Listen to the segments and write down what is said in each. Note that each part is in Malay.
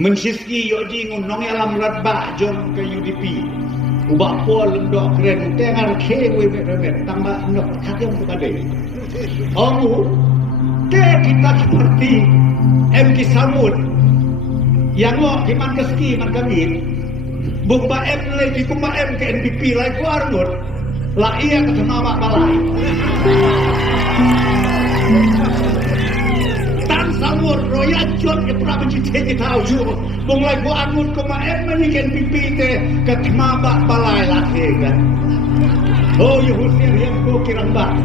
Mensiski yo jingun nong alam rat ba jom ke UDP. Ubak pol lendok keren tengar kewe beremet tambah nok kadang tu kadai. Omu ke kita seperti MK Samud yang ngok di Mankeski Mangkangin bumba M lagi kumba M ke NPP lagi kuarnut lah iya kesenama balai tan Samud roya jod ke pernah mencicit tahu juga bung lagi kuarnut kumba M lagi ke NPP ke kesenama balai lagi kan. Oh Yehusir yang ko kirang ba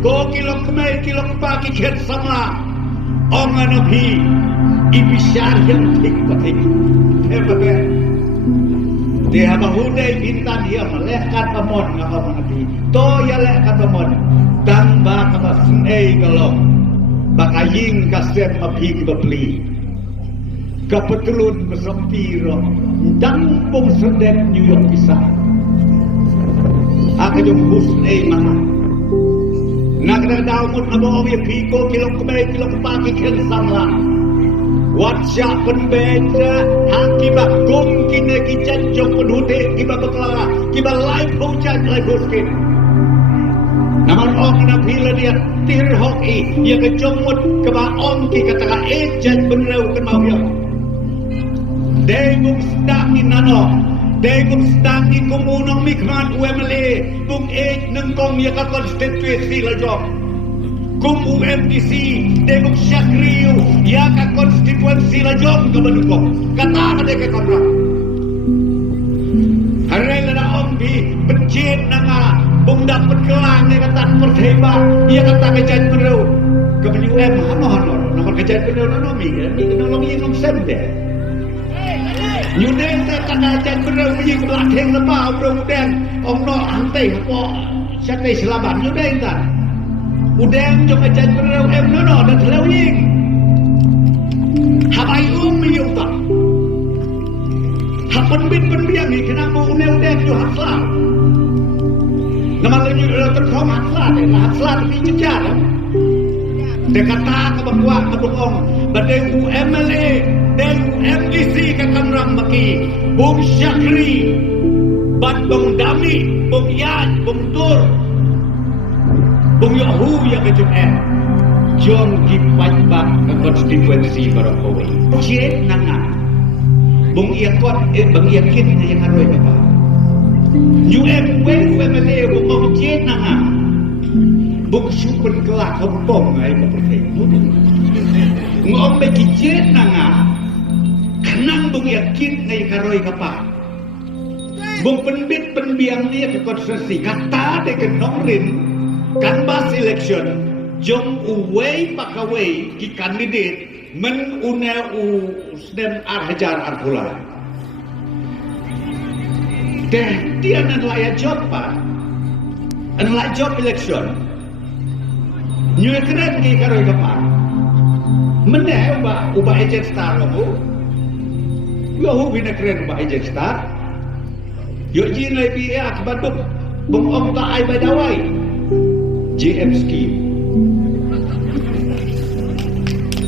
ko kilong kemai kilong pagi kian sama ongan nabi ibisyar yang tik patik hebat dia bahudai bintan dia melehkat pemon ngapa nabi to ya lehkat pemon dan ba kata senei galong bakaying kasep api kibeli kapetulun besompiro dan pung sedek New York pisah akajong husnei mana Nagda daumut abo ya piko kilok kembali kilok pagi kian samla. Watcha penbeja hakiba gum kine kijan jong penhute kiba bekala kiba live hujan live huskin. Naman ong na pila dia tirhoki ya kejomut keba ong ki kataka ejan benreu kenau ya. Degum staki nano Degum staki kumunong mikman UMLA bung nengkong ya ka konstitusi lajong kum UMDC degum syakriu ya ka konstitusi lajong kebenukong kata ada ke kontra hareng na ombi pencit nanga bung dapat kelang ya kata pertheba ya kata kejan beru kebenyu hano nomor kejan beru nomi ni nolong inong semde Yudeng tak kena ajan bener pergi ke belakang lepas udeng om no antai apa syaitai selamat yudeng tak udeng jom ajan bener no dan terlalu ying habai miyung tak hapen bin penbiang ni kenapa udeng jo hakslah nama lagi terkom hakslah hakslah tapi cejar dia kata ke bangkuak ke bangkong badai UMLA dan MDC ke kamrang maki bung syakri bat bung dami bung yan bung tur bung yahu yang ke jom jom kipajbak ke konstituensi Barokowe cik nanga bung iakot bung iakin yang harus apa UMLA bung cik nanga bung super kelak kempong ay paperkay ngom bagi cik nanga kenang bung yakin ngay karoy kapa bung penbit penbiang dia ke konstitusi kata de kenong rin kanbas election jom uway pakaway ki kandidat men une usdem arhajar arpula deh dia nan layak job pa an layak job election nyu keren ki karoy kapa meneh ubah agent star lo Yo bina keren ba ejek star. Yo jin lagi ya akibat bung om ta ai badawai. JM scheme.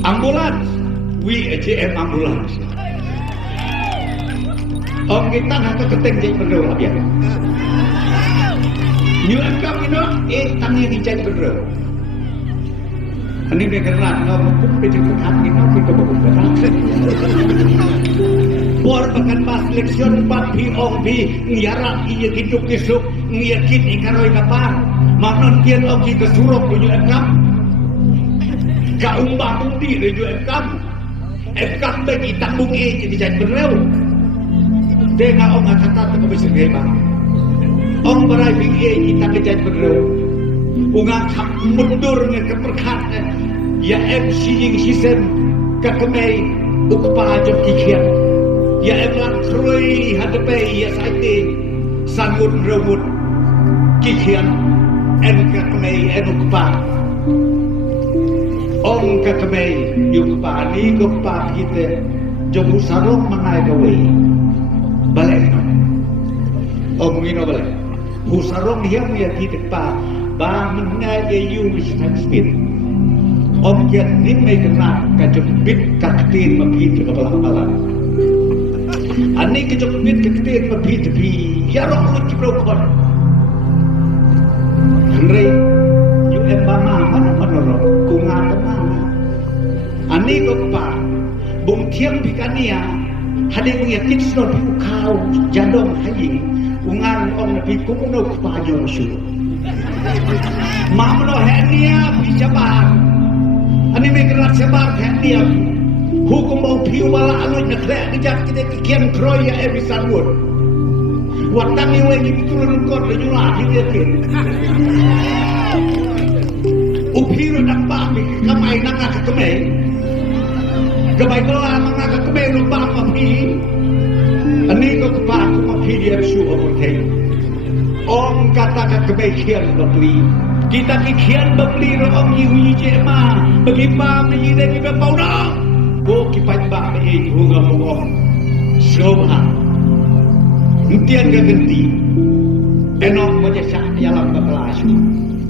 Ambulans, we JM ambulans. Om kita nak keteng jadi bener lah biar. New income tangi dijadi bener. Ini dia kerana ngomong pejak hati kita berbuka. Bor bahkan pas election papi ongbi ngiarak iya hidup kisuk ngiyakin ikaroy kapar manon kian ogi kesurok punya ekam kaumbang undi punya ekam bagi tanggung jadi jangan berlew dengan ong kata tak bisa geba ong berai bingi kita kejan berlew ungang mundur keperkat ya MC yang hisem kakemei ukpa jom ikian ya emlan krui hadapai ya saite sangun rebut kikian kakemei ukpa ong kakemei ukpa ni ukpa kita jom sarong mangai gawe balik ong ngino balik husarong dia punya kita pa ba mengaje yu wistan speed om kian ni mai kena kajebit kaktin begitu kepala-kepala Ani kejok mit ketin papi tepi ya roh lut kibrokon Andre yu embama mana manoro kunga tenang ani ko pa bung thiam pikania hade punya kids no piu kau jadong hayi ungan on pi kuno pa yo su mamno henia bijabar ani me gerak sebar henia hukum mau piu bala alut na kre dijak kita kian kroya ebisan won watang yang lagi turun kot le nyula dia kin upiru nak ba mi kamai nang ka kemei kamai kala nang ka kemei lu ba ma pi ani ko ba ko ma pi dia su o te om kata ka kemei kian beli kita kian beli ro om yi je ma bagi pa mi de ki ba pau no ko ki pa ba me hu ga mo om soba Mutian ganti enok mo sa yalang babalasu